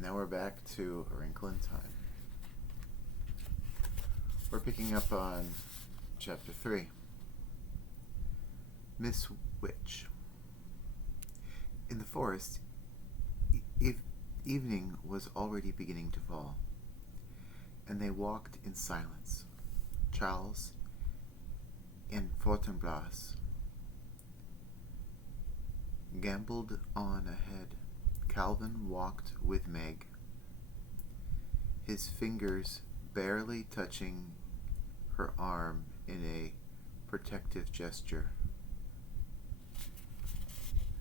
Now we're back to A Wrinkle in Time. We're picking up on Chapter 3. Miss Witch. In the forest, evening was already beginning to fall, and they walked in silence. Charles and Fortinbras gambled on ahead. Calvin walked with Meg, his fingers barely touching her arm in a protective gesture.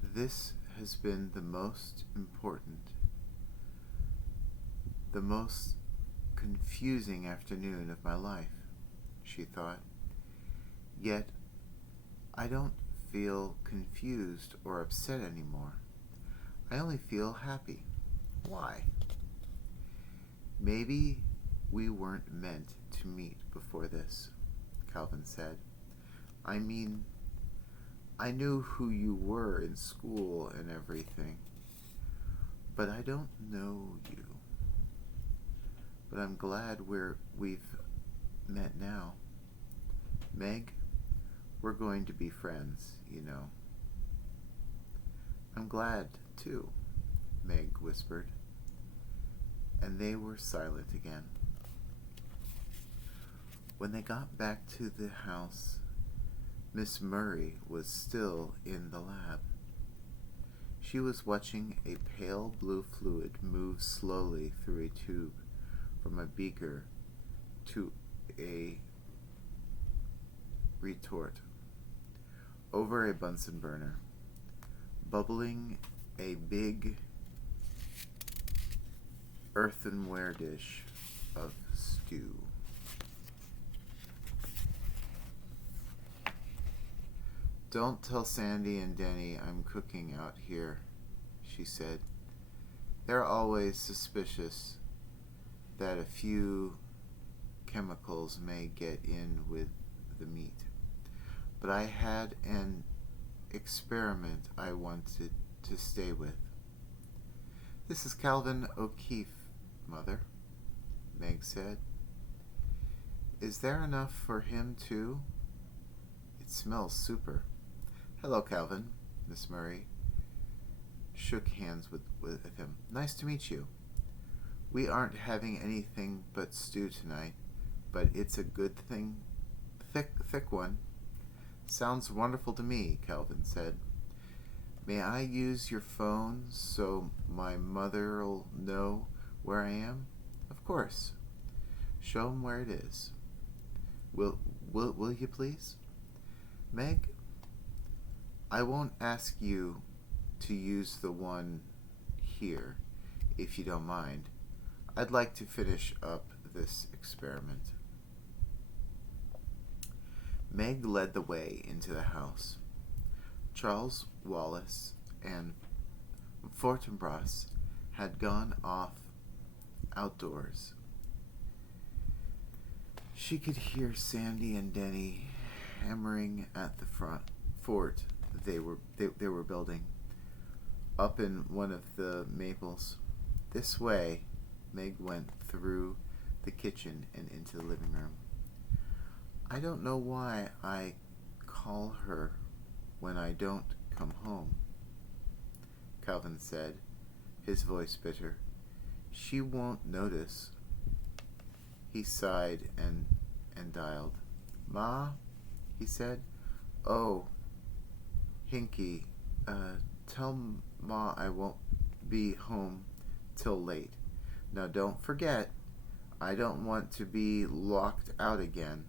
This has been the most important, the most confusing afternoon of my life, she thought. Yet, I don't feel confused or upset anymore. I only feel happy. Why? Maybe we weren't meant to meet before this, Calvin said. I mean, I knew who you were in school and everything, but I don't know you. But I'm glad we've met now. Meg, we're going to be friends, you know. I'm glad, too, Meg whispered, and they were silent again. When they got back to the house, Miss Murray was still in the lab. She was watching a pale blue fluid move slowly through a tube from a beaker to a retort over a Bunsen burner, bubbling a big earthenware dish of stew. Don't tell Sandy and Denny I'm cooking out here, she said. They're always suspicious that a few chemicals may get in with the meat. But I had an experiment I wanted to stay with. This is Calvin O'Keefe, Mother, Meg said. Is there enough for him, too? It smells super. Hello, Calvin, Miss Murray shook hands with him. Nice to meet you. We aren't having anything but stew tonight, but it's a good thing. Thick one. Sounds wonderful to me, Calvin said. May I use your phone so my mother'll know where I am? Of course. Show 'em where it is. Will you please? Meg, I won't ask you to use the one here, if you don't mind. I'd like to finish up this experiment. Meg led the way into the house. Charles Wallace and Fortinbras had gone off outdoors. She could hear Sandy and Denny hammering at the fort they were building up in one of the maples. This way, Meg went through the kitchen and into the living room. I don't know why I call her when I don't come home, Calvin said, his voice bitter. She won't notice. He sighed and dialed. Ma, he said. Oh, Hinky, tell Ma I won't be home till late. Now don't forget, I don't want to be locked out again.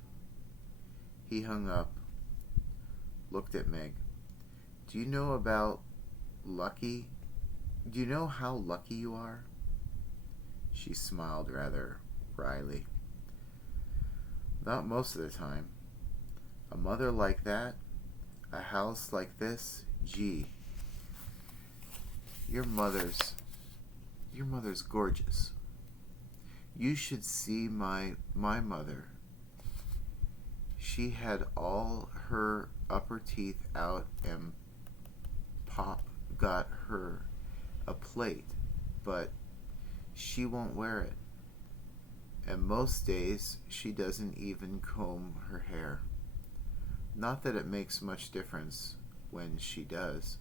He hung up, looked at Meg. Do you know about lucky? Do you know how lucky you are? She smiled rather wryly. Not most of the time. A mother like that, a house like this, gee. Your mother's gorgeous. You should see my mother. She had all her upper teeth out and Pop got her a plate, but she won't wear it. And most days she doesn't even comb her hair. Not that it makes much difference when she does.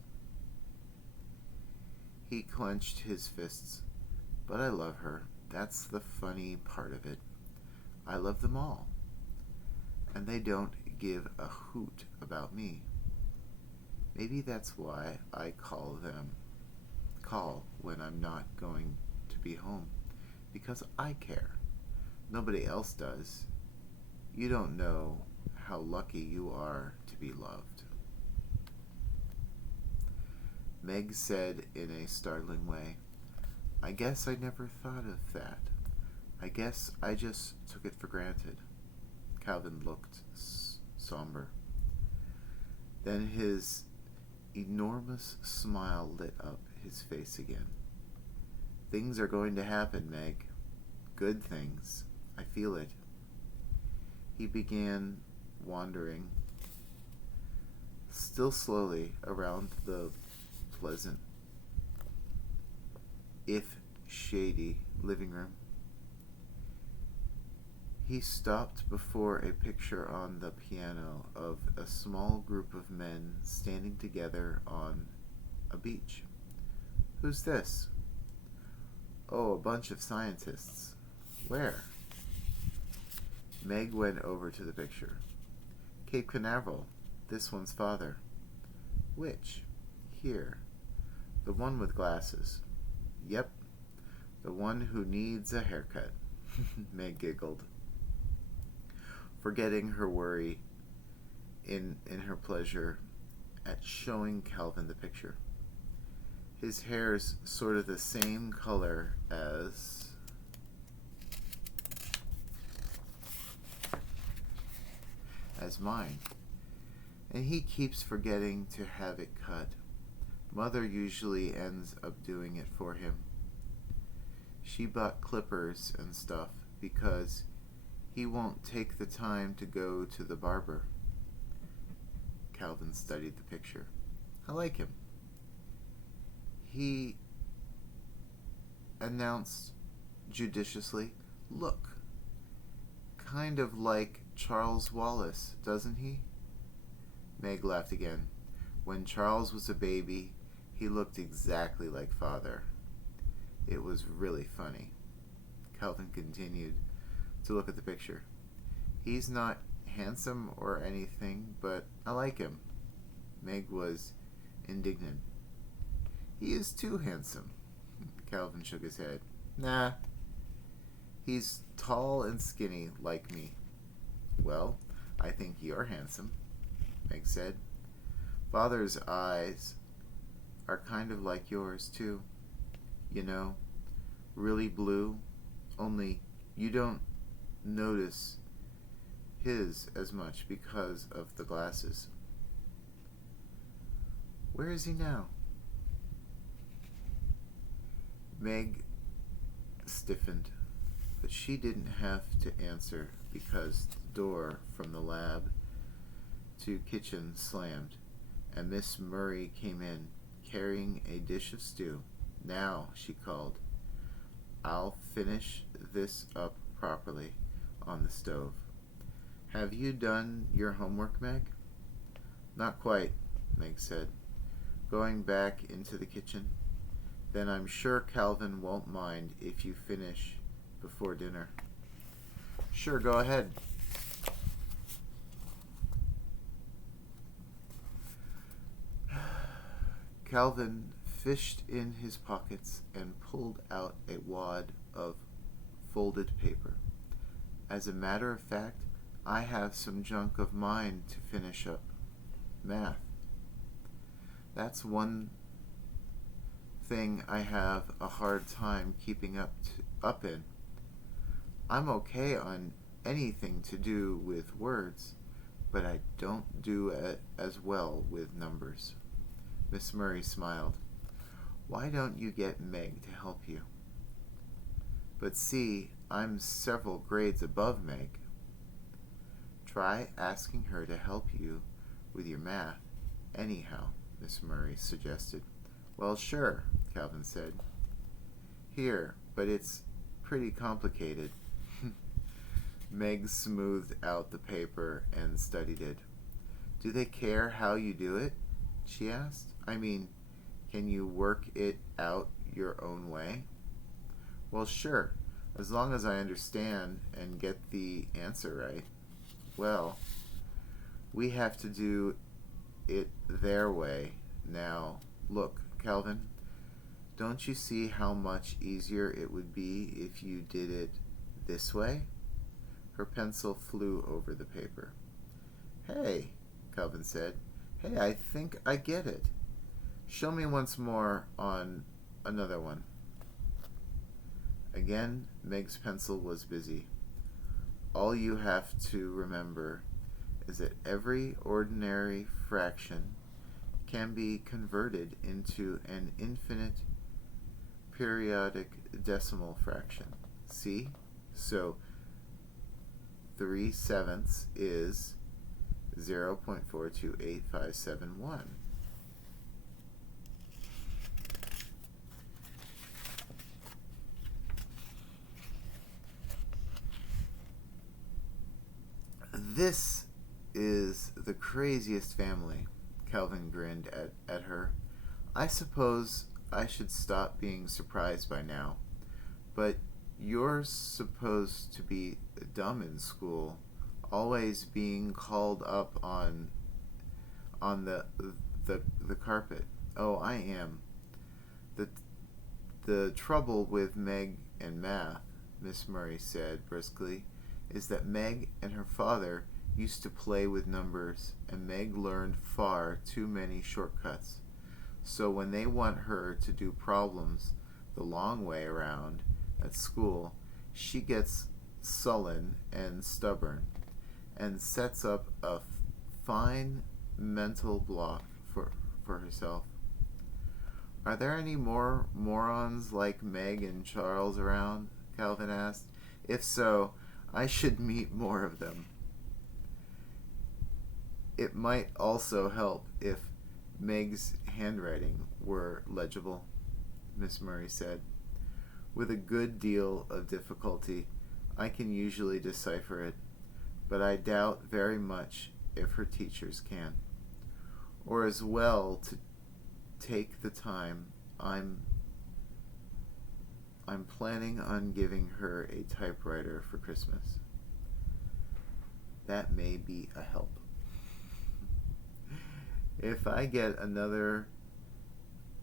He clenched his fists. But I love her. That's the funny part of it. I love them all. And they don't give a hoot about me. Maybe that's why I call when I'm not going to be home. Because I care. Nobody else does. You don't know how lucky you are to be loved. Meg said in a startling way, I guess I never thought of that. I guess I just took it for granted. Calvin looked somber. Then his enormous smile lit up his face again. Things are going to happen, Meg. Good things. I feel it. He began wandering, still slowly, around the pleasant, if shady, living room. He stopped before a picture on the piano of a small group of men standing together on a beach. Who's this? Oh, a bunch of scientists. Where? Meg went over to the picture. Cape Canaveral. This one's father. Which? Here. The one with glasses. Yep. The one who needs a haircut. Meg giggled, forgetting her worry in her pleasure at showing Calvin the picture. His hair's sort of the same color as mine, and he keeps forgetting to have it cut. Mother usually ends up doing it for him. She bought clippers and stuff because he won't take the time to go to the barber. Calvin studied the picture. I like him. He announced judiciously, look, kind of like Charles Wallace, doesn't he? Meg laughed again. When Charles was a baby, he looked exactly like father. It was really funny. Calvin continued to look at the picture. He's not handsome or anything, but I like him. Meg was indignant. He is too handsome. Calvin shook his head. Nah. He's tall and skinny like me. Well, I think you're handsome, Meg said. Father's eyes are kind of like yours, too. You know, really blue, only you don't notice his as much because of the glasses. Where is he now? Meg stiffened, but she didn't have to answer because the door from the lab to kitchen slammed, and Miss Murray came in, carrying a dish of stew. Now, she called, I'll finish this up properly on the stove. Have you done your homework, Meg? Not quite, Meg said, going back into the kitchen. Then I'm sure Calvin won't mind if you finish before dinner. Sure, go ahead. Calvin fished in his pockets and pulled out a wad of folded paper. As a matter of fact, I have some junk of mine to finish up. Math. That's one thing I have a hard time keeping up in. I'm okay on anything to do with words, but I don't do it as well with numbers. Miss Murray smiled. Why don't you get Meg to help you? But see, I'm several grades above Meg. Try asking her to help you with your math, anyhow, Miss Murray suggested. Well, sure, Calvin said. Here, but it's pretty complicated. Meg smoothed out the paper and studied it. Do they care how you do it? She asked. I mean, can you work it out your own way? Well, sure, as long as I understand and get the answer right. Well, we have to do it their way now. Look, Calvin, don't you see how much easier it would be if you did it this way? Her pencil flew over the paper. Hey, Calvin said. Hey, I think I get it. Show me once more on another one. Again, Meg's pencil was busy. All you have to remember is that every ordinary fraction can be converted into an infinite periodic decimal fraction. See? So 3/7 is 0.428571. This is the craziest family, Calvin grinned at her. I suppose I should stop being surprised by now, but you're supposed to be dumb in school, always being called up on the carpet. Oh, I am. The trouble with Meg and math, Miss Murray said briskly, is that Meg and her father used to play with numbers, and Meg learned far too many shortcuts. So when they want her to do problems the long way around at school, she gets sullen and stubborn and sets up a fine mental block for herself. Are there any more morons like Meg and Charles around? Calvin asked. If so, I should meet more of them. It might also help if Meg's handwriting were legible, Miss Murray said. With a good deal of difficulty, I can usually decipher it, but I doubt very much if her teachers can. Or as well to take the time. I'm planning on giving her a typewriter for Christmas. That may be a help. If I get another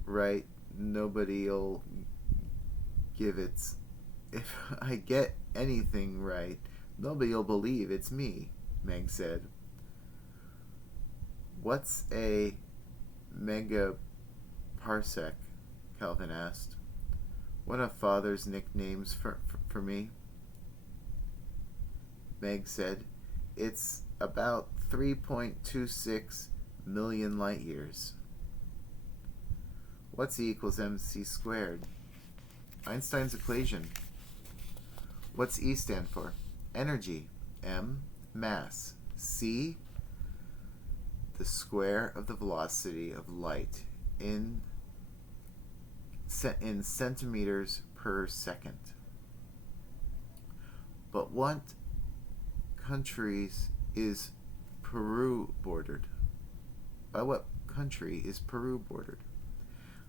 right, nobody'll give it. If I get anything right, nobody'll believe it's me, Meg said. What's a megaparsec? Calvin asked. One of Father's nicknames for me, Meg said. It's about 3.26 million light years. What's E equals mc squared? Einstein's equation. What's E stand for? Energy. M, mass. C, the square of the velocity of light in centimeters per second. But what countries is Peru bordered? By what country is Peru bordered?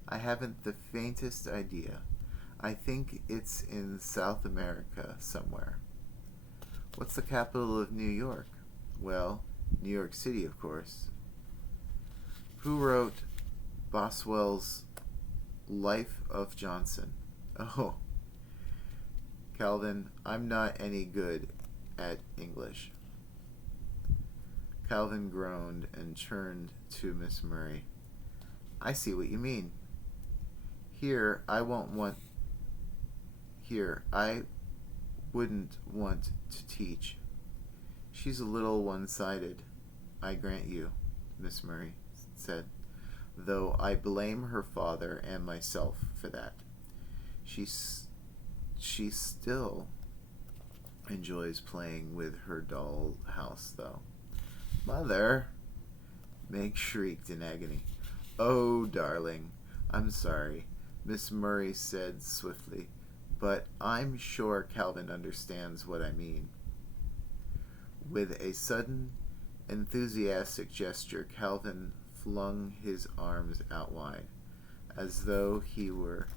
I haven't the faintest idea. I think it's in South America somewhere. What's the capital of New York? Well, New York City, of course. Who wrote Boswell's Life of Johnson? Oh, Calvin, I'm not any good at English. Calvin groaned and turned to Miss Murray. I see what you mean. I wouldn't want to teach. She's a little one-sided, I grant you, Miss Murray said, though I blame her father and myself for that. She still enjoys playing with her doll house, though. Mother! Meg shrieked in agony. Oh, darling, I'm sorry, Miss Murray said swiftly. but I'm sure Calvin understands what I mean. With a sudden, enthusiastic gesture, Calvin flung his arms out wide, as though he were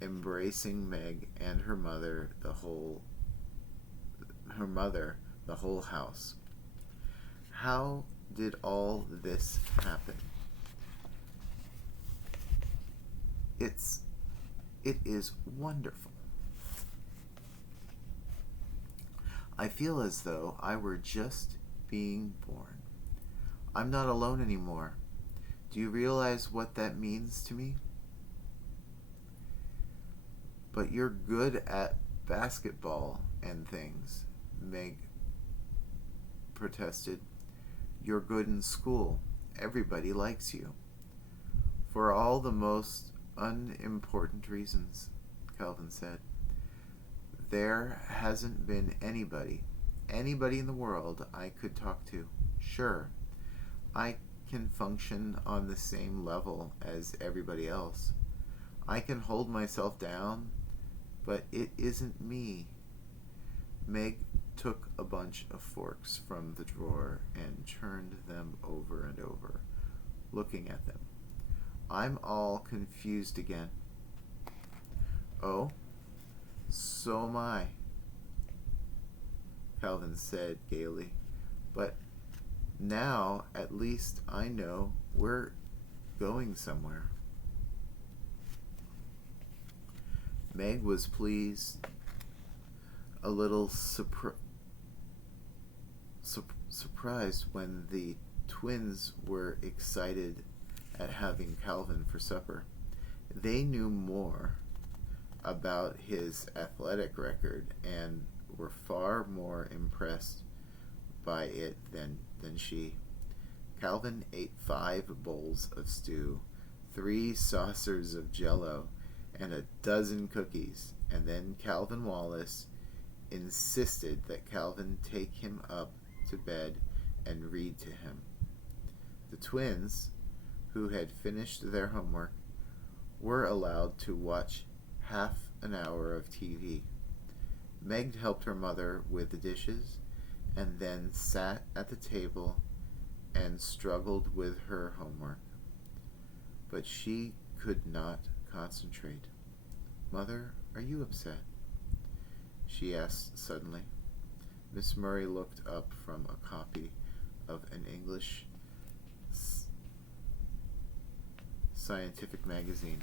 embracing Meg and her mother, the whole house. How did all this happen? It is wonderful. I feel as though I were just being born. I'm not alone anymore. Do you realize what that means to me? But you're good at basketball and things, Meg protested. You're good in school. Everybody likes you. For all the most unimportant reasons, Calvin said. There hasn't been anybody in the world I could talk to. Sure, I can function on the same level as everybody else. I can hold myself down, but it isn't me. Meg took a bunch of forks from the drawer and turned them over and over, looking at them. I'm all confused again. Oh, so am I, Calvin said gaily. But now at least I know we're going somewhere. Meg was pleased, a little surprised when the twins were excited at having Calvin for supper. They knew more about his athletic record and were far more impressed by it than she. Calvin ate 5 bowls of stew, 3 saucers of Jell-O, and a dozen cookies, and then Calvin Wallace insisted that Calvin take him up to bed and read to him. The twins, who had finished their homework, were allowed to watch half an hour of TV. Meg helped her mother with the dishes and then sat at the table and struggled with her homework. But she could not concentrate. Mother, are you upset? She asked suddenly. Miss Murray looked up from a copy of an English scientific magazine.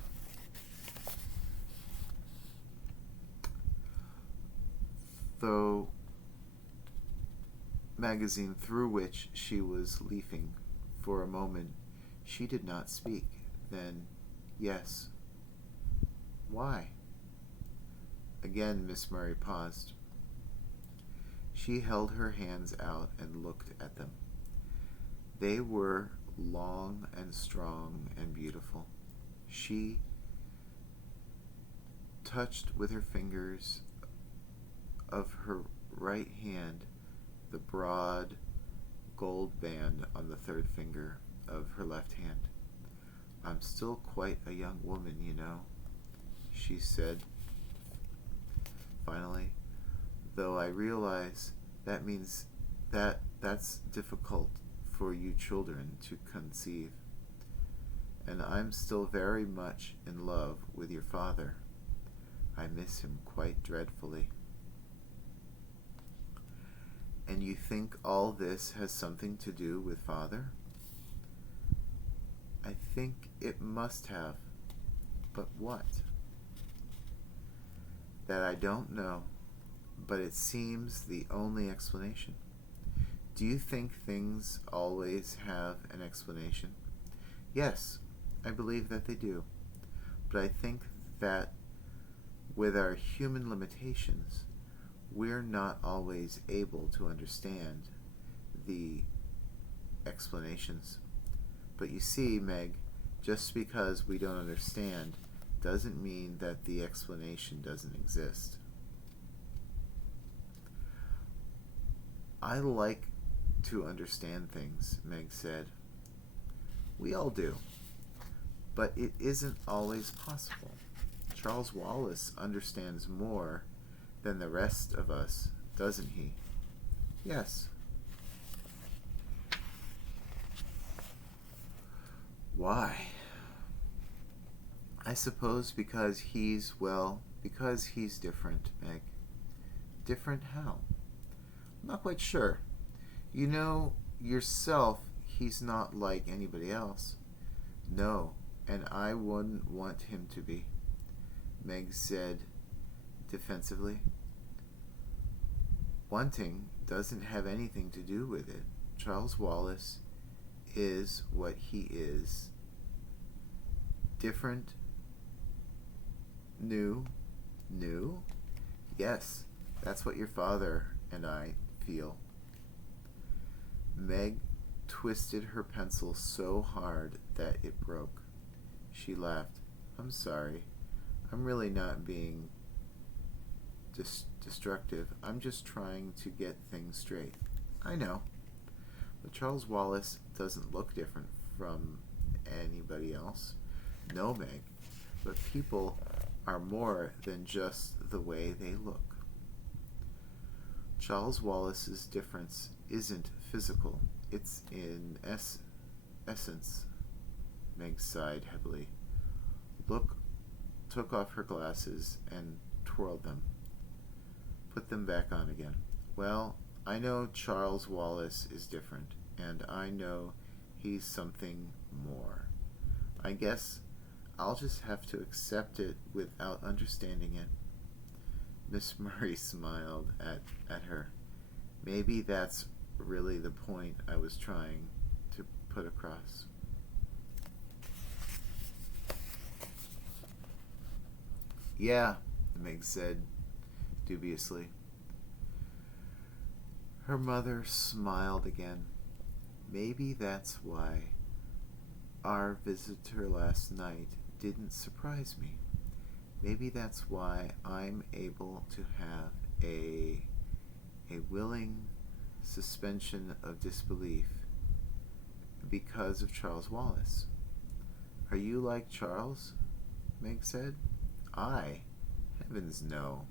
Through which she was leafing. For a moment she did not speak. Then, yes. Why? Again Miss Murray paused. She held her hands out and looked at them. They were long and strong and beautiful. She touched with her fingers of her right hand the broad gold band on the 3rd finger of her left hand. I'm still quite a young woman, you know, she said finally, though I realize that means that's difficult for you children to conceive. And I'm still very much in love with your father. I miss him quite dreadfully. And you think all this has something to do with Father? I think it must have. But what? That I don't know, but it seems the only explanation. Do you think things always have an explanation? Yes, I believe that they do. But I think that with our human limitations, we're not always able to understand the explanations. But you see, Meg, just because we don't understand doesn't mean that the explanation doesn't exist. I like to understand things, Meg said. We all do. But it isn't always possible. Charles Wallace understands more than the rest of us, doesn't he? Yes. Why? I suppose because because he's different, Meg. Different how? I'm not quite sure. You know yourself he's not like anybody else. No, and I wouldn't want him to be, Meg said defensively. Wanting doesn't have anything to do with it. Charles Wallace is what he is. Different. New. New? Yes, that's what your father and I feel. Meg twisted her pencil so hard that it broke. She laughed. I'm sorry. I'm really not being destructive. I'm just trying to get things straight. I know. But Charles Wallace doesn't look different from anybody else. No, Meg. But people are more than just the way they look. Charles Wallace's difference isn't physical. It's in essence. Meg sighed heavily. Took off her glasses and twirled them. Put them back on again. Well, I know Charles Wallace is different, and I know he's something more. I guess I'll just have to accept it without understanding it. Miss Murray smiled at her. Maybe that's really the point I was trying to put across. Yeah, Meg said dubiously. Her mother smiled again. Maybe that's why our visitor last night didn't surprise me. Maybe that's why I'm able to have a willing suspension of disbelief because of Charles Wallace. Are you like Charles? Meg said. I? Heavens no.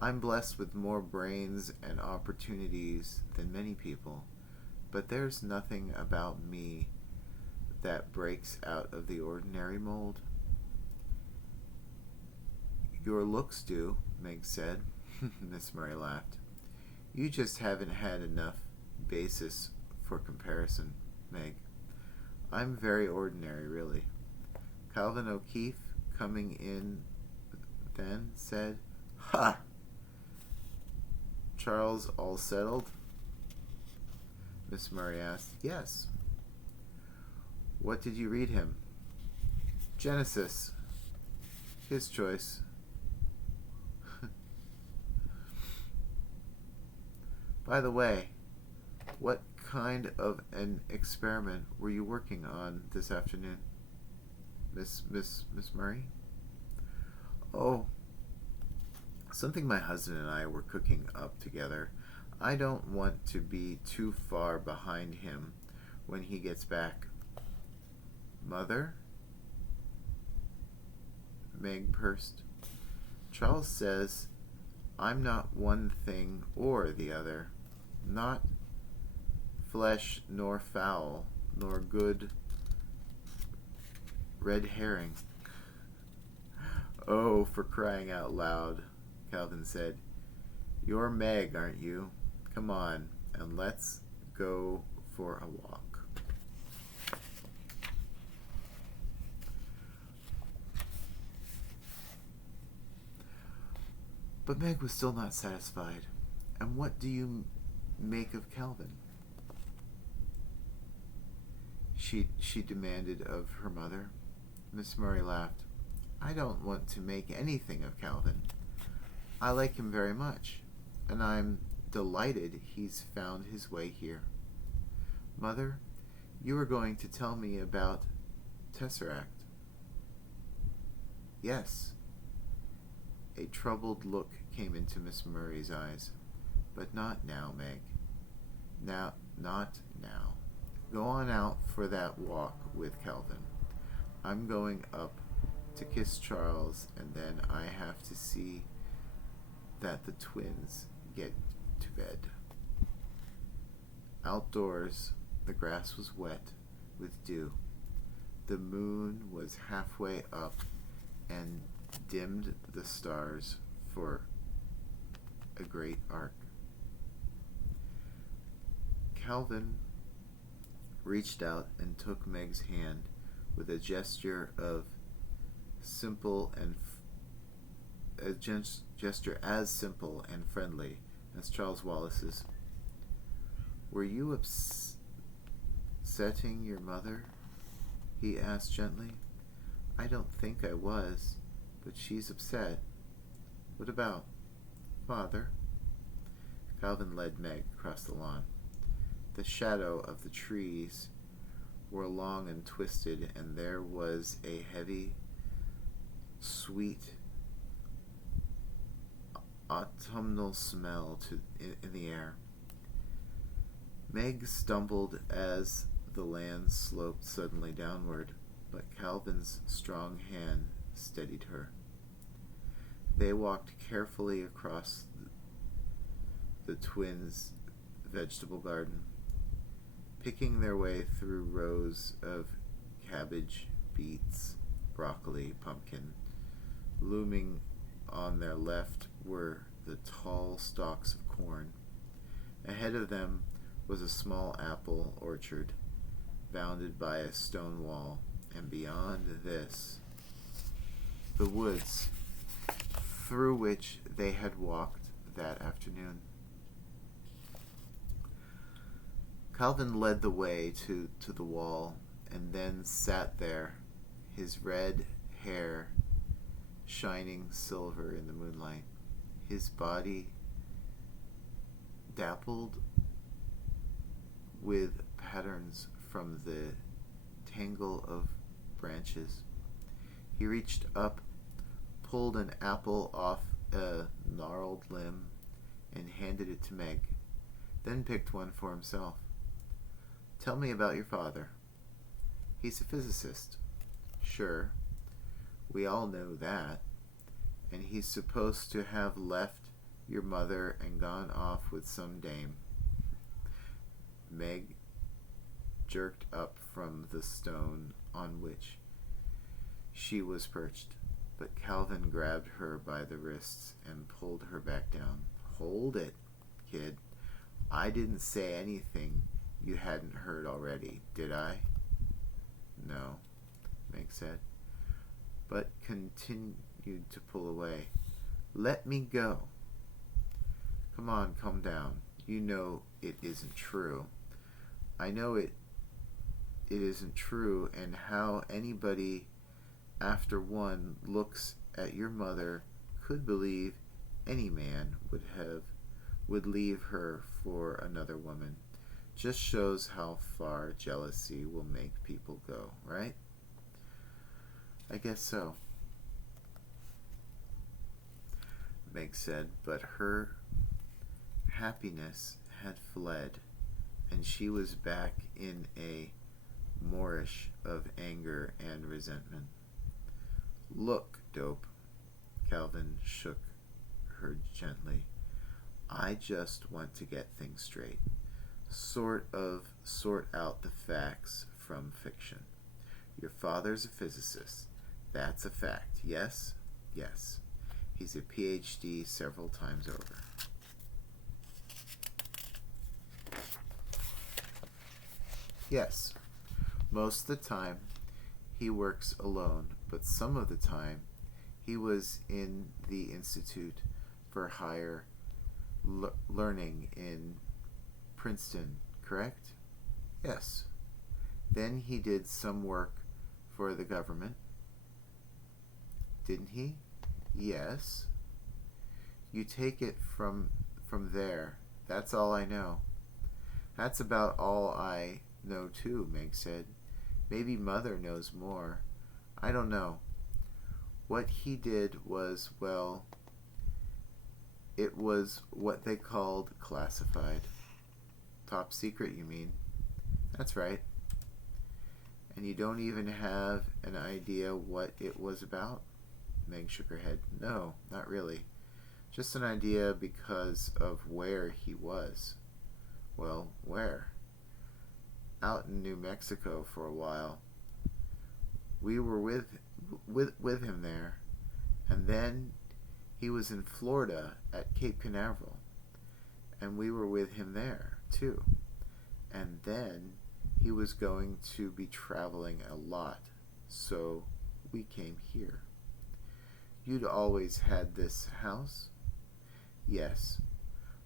I'm blessed with more brains and opportunities than many people, but there's nothing about me that breaks out of the ordinary mold. Your looks do, Meg said. Miss Murray laughed. You just haven't had enough basis for comparison, Meg. I'm very ordinary, really. Calvin O'Keefe, coming in then, said, Ha! Charles all settled? Miss Murray asked. Yes. What did you read him? Genesis. His choice. By the way, what kind of an experiment were you working on this afternoon, Miss Murray? Oh, something my husband and I were cooking up together. I don't want to be too far behind him when he gets back. Mother? Meg pursed. Charles says I'm not one thing or the other. Not flesh nor fowl, nor good red herring. Oh, for crying out loud, Calvin said. You're Meg, aren't you? Come on, and let's go for a walk. But Meg was still not satisfied. And what do you make of Calvin? She demanded of her mother. Miss Murray laughed. I don't want to make anything of Calvin. I like him very much, and I'm delighted he's found his way here. Mother, you were going to tell me about Tesseract. Yes. A troubled look came into Miss Murray's eyes. But not now, Meg. Not now. Go on out for that walk with Calvin. I'm going up to kiss Charles, and then I have to see that the twins get to bed. Outdoors, the grass was wet with dew. The moon was halfway up and dimmed the stars for a great arc. Calvin reached out and took Meg's hand with a gesture of simple and gesture as simple and friendly as Charles Wallace's. "Were you upsetting your mother?" he asked gently. "I don't think I was, but she's upset." "What about Father?" Calvin led Meg across the lawn. The shadow of the trees were long and twisted, and there was a heavy, sweet, autumnal smell in the air. Meg stumbled as the land sloped suddenly downward, but Calvin's strong hand steadied her. They walked carefully across the twins' vegetable garden, picking their way through rows of cabbage, beets, broccoli, pumpkin. Looming on their left were the tall stalks of corn. Ahead of them was a small apple orchard, bounded by a stone wall, and beyond this, the woods through which they had walked that afternoon. Calvin led the way to the wall and then sat there, his red hair shining silver in the moonlight, his body dappled with patterns from the tangle of branches. He reached up, pulled an apple off a gnarled limb, and handed it to Meg, then picked one for himself. "Tell me about your father." "He's a physicist." "Sure. We all know that. And he's supposed to have left your mother and gone off with some dame." Meg jerked up from the stone on which she was perched, but Calvin grabbed her by the wrists and pulled her back down. "Hold it, kid. I didn't say anything you hadn't heard already, did I?" "No," Meg said, but continued to pull away. "Let me go." "Come on, calm down. You know it isn't true." "I know it isn't true, and how anybody after one looks at your mother could believe any man would leave her for another woman just shows how far jealousy will make people go, right?" "I guess so," Meg said, but her happiness had fled, and she was back in a moorish of anger and resentment. "Look, dope," Calvin shook her gently. "I just want to get things straight. Sort out the facts from fiction. Your father's a physicist. That's a fact, yes? Yes. He's a PhD several times over." "Yes. Most of the time he works alone, but some of the time he was in the Institute for Higher Learning in Princeton, correct?" "Yes." "Then he did some work for the government." "Didn't he?" "Yes." "You take it from there. That's all I know." "That's about all I know too," Meg said. "Maybe Mother knows more. I don't know. What he did was, well, it was what they called classified." "Top secret, you mean?" "That's right." And you don't even have an idea what it was about? Meg shook her head. No, not really. Just an idea because of where he was. Well, where? Out in New Mexico for a while. We were with him there. And then he was in Florida at Cape Canaveral. And we were with him there, too. And then he was going to be traveling a lot. So we came here. You'd always had this house? Yes,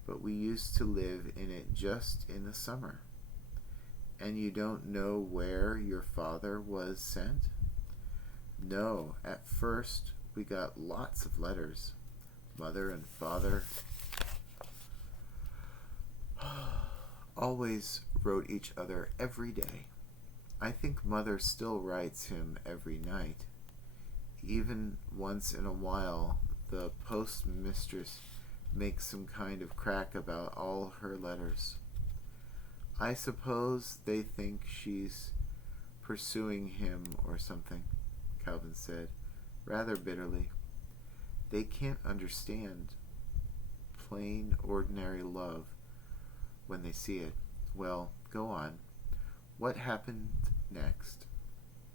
but we used to live in it just in the summer. And you don't know where your father was sent? No, at first we got lots of letters. Mother and father always wrote each other every day. I think Mother still writes him every night. Even once in a while, the postmistress makes some kind of crack about all her letters. I suppose they think she's pursuing him or something, Calvin said, rather bitterly. They can't understand plain, ordinary love when they see it. Well, go on. What happened next?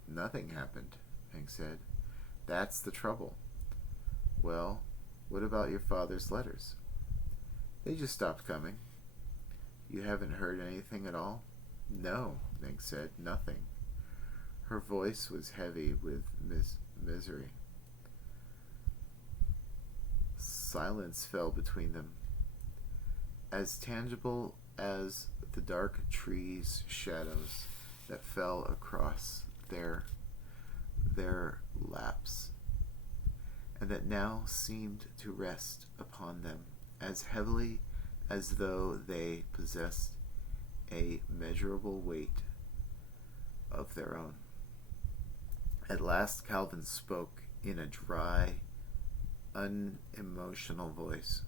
Nothing happened, Meg said. That's the trouble. Well, what about your father's letters? They just stopped coming. You haven't heard anything at all? No, Meg said, nothing. Her voice was heavy with misery. Silence fell between them, as tangible as the dark trees' shadows that fell across their laps, and that now seemed to rest upon them as heavily as though they possessed a measurable weight of their own. At last Calvin spoke in a dry, unemotional voice,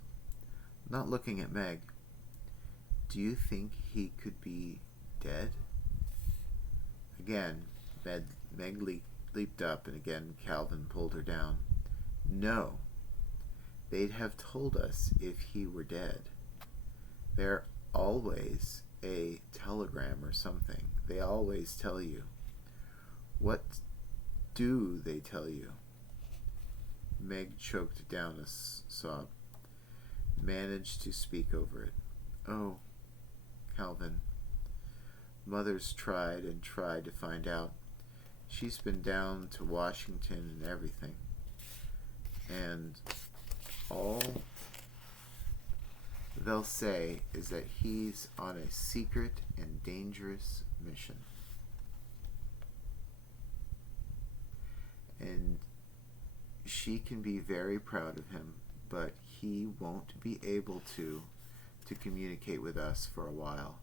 not looking at Meg. Do you think he could be dead? Again, Meg leaped up, and again Calvin pulled her down. No, they'd have told us if he were dead. They're always a telegram or something. They always tell you. What do they tell you? Meg choked down a sob, managed to speak over it. Oh, Calvin. Mother's tried and tried to find out. She's been down to Washington and everything. And all they'll say is that he's on a secret and dangerous mission. And she can be very proud of him, but he won't be able to communicate with us for a while.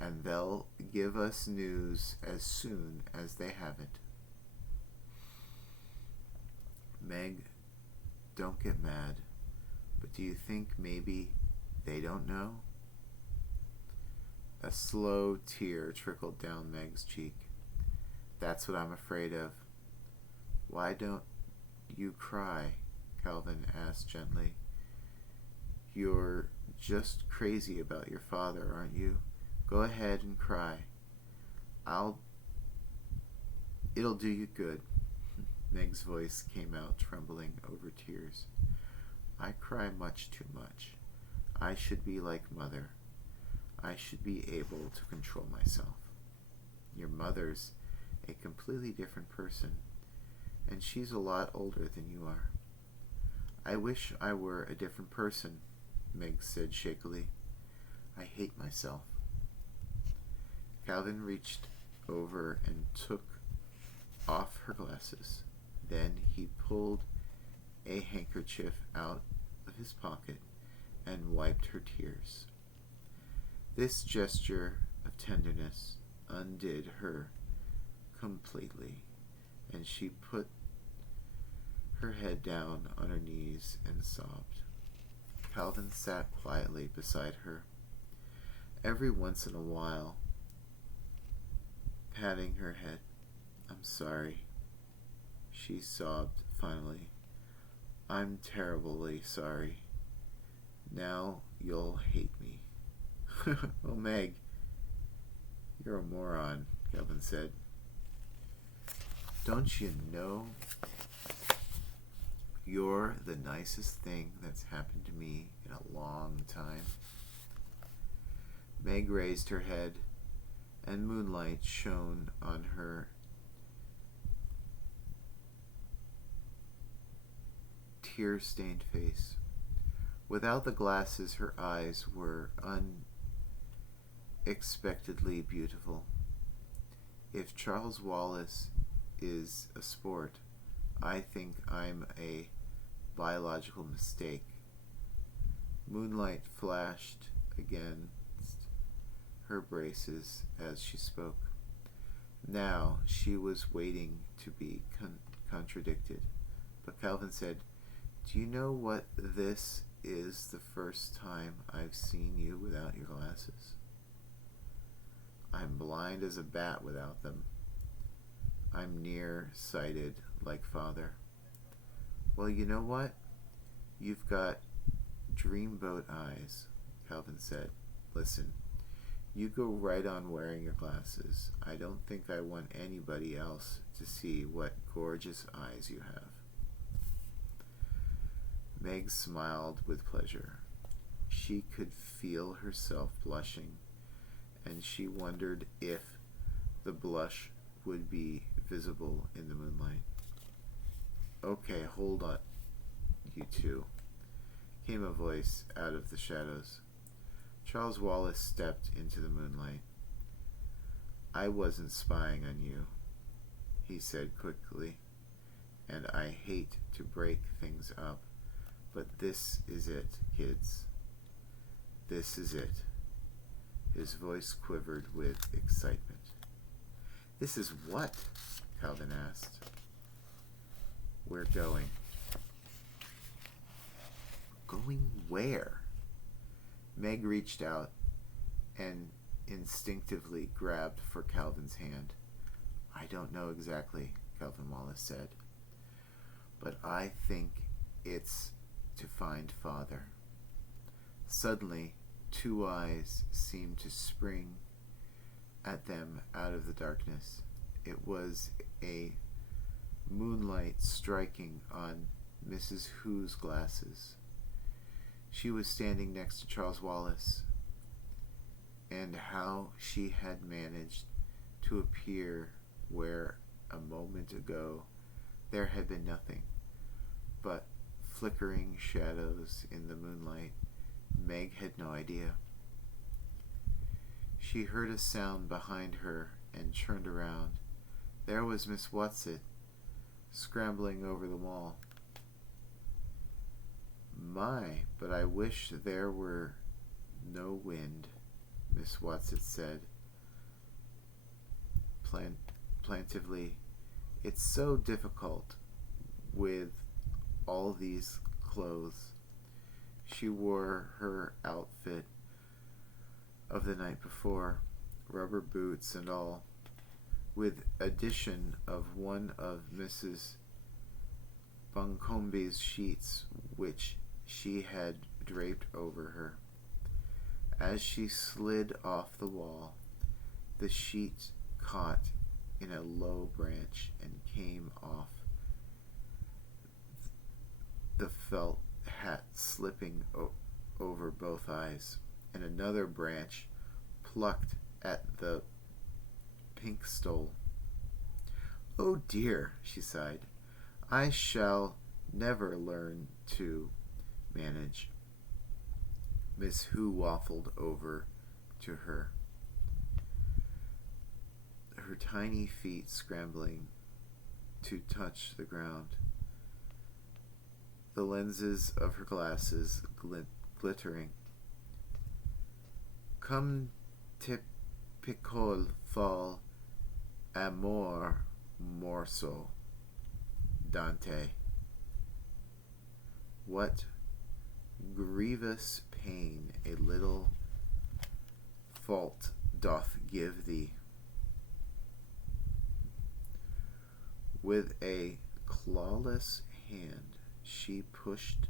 And they'll give us news as soon as they have it. Meg, don't get mad, but do you think maybe they don't know? A slow tear trickled down Meg's cheek. That's what I'm afraid of. Why don't you cry? Calvin asked gently. You're just crazy about your father, aren't you? Go ahead and cry. It'll do you good. Meg's voice came out trembling over tears. I cry much too much. I should be like Mother. I should be able to control myself. Your mother's a completely different person, and she's a lot older than you are. I wish I were a different person, Meg said shakily. I hate myself. Calvin reached over and took off her glasses. Then he pulled a handkerchief out of his pocket and wiped her tears. This gesture of tenderness undid her completely, and she put her head down on her knees and sobbed. Calvin sat quietly beside her, every once in a while patting her head. I'm sorry, she sobbed finally. I'm terribly sorry. Now you'll hate me. Oh, Meg, you're a moron, Calvin said. Don't you know you're the nicest thing that's happened to me in a long time? Meg raised her head, and moonlight shone on her tear-stained face. Without the glasses, her eyes were unexpectedly beautiful. If Charles Wallace is a sport, I think I'm a biological mistake. Moonlight flashed against her braces as she spoke. Now she was waiting to be contradicted, but Calvin said, "Do you know what this is the first time I've seen you without your glasses? I'm blind as a bat without them. I'm near-sighted like Father." "Well, you know what? You've got dreamboat eyes," Calvin said. "Listen, you go right on wearing your glasses. I don't think I want anybody else to see what gorgeous eyes you have." Meg smiled with pleasure. She could feel herself blushing, and she wondered if the blush would be visible in the moonlight. "Okay, hold on, you two," came a voice out of the shadows. Charles Wallace stepped into the moonlight. "I wasn't spying on you," he said quickly, "and I hate to break things up, but this is it, kids. This is it." His voice quivered with excitement. "This is what?" Calvin asked. "We're going." "Going where?" Meg reached out and instinctively grabbed for Calvin's hand. "I don't know exactly," Calvin Wallace said, "but I think it's to find Father." Suddenly, two eyes seemed to spring at them out of the darkness. It was a moonlight striking on Mrs. Who's glasses. She was standing next to Charles Wallace, and how she had managed to appear where a moment ago there had been nothing but flickering shadows in the moonlight, Meg had no idea. She heard a sound behind her and turned around. There was Miss Whatsit, scrambling over the wall. "My, but I wish there were no wind," Miss Whatsit said plaintively. "It's so difficult with all these clothes." She wore her outfit of the night before, rubber boots and all, with addition of one of Mrs. Buncombe's sheets, which she had draped over her. As she slid off the wall, the sheet caught in a low branch and came off, the felt hat slipping over both eyes, and another branch plucked at the pink stole. "Oh dear," she sighed, "I shall never learn to manage." Miss Who waffled over to her, her tiny feet scrambling to touch the ground, the lenses of her glasses glittering. "Comme typical fall amor morso, Dante. What grievous pain a little fault doth give thee. With a clawless hand, she pushed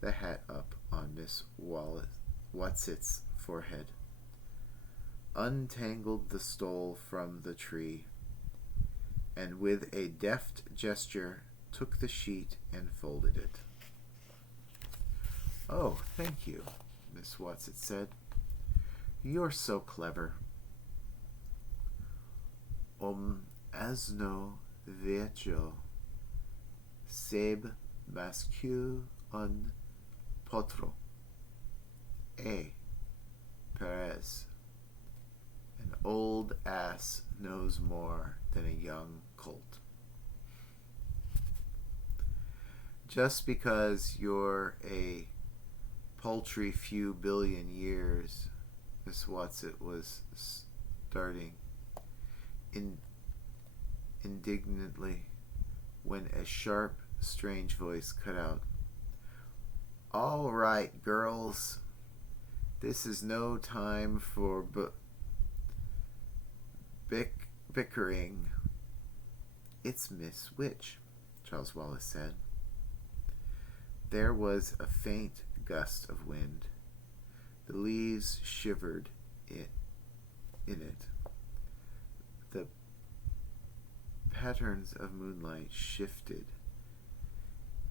the hat up on Miss Watsit's forehead, untangled the stole from the tree, and with a deft gesture took the sheet and folded it. "Oh, thank you," Miss Watsit said. "You're so clever." Asno viejo seb mascu un potro. Perez. An old ass knows more than a young colt. Just because you're a paltry few billion years, Miss Watsit was starting indignantly when a sharp, strange voice cut out, "All right, girls. This is no time for bickering." "It's Miss Witch," Charles Wallace said. There was a faint gust of wind. The leaves shivered in it. The patterns of moonlight shifted,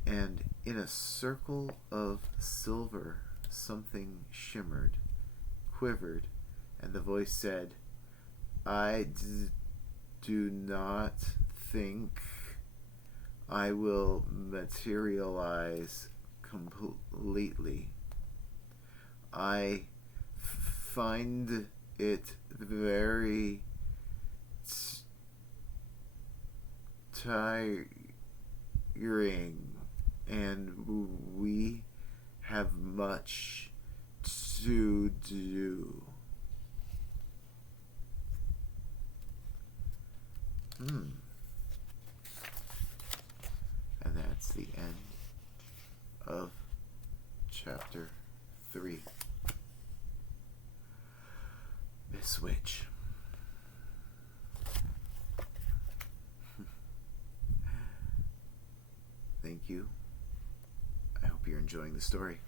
and in a circle of silver something shimmered, quivered, and the voice said, "I do not think I will materialize completely. I find it very tiring, and we have much to do." And that's the end of chapter 3. Miss Witch. Thank you. I hope you're enjoying the story.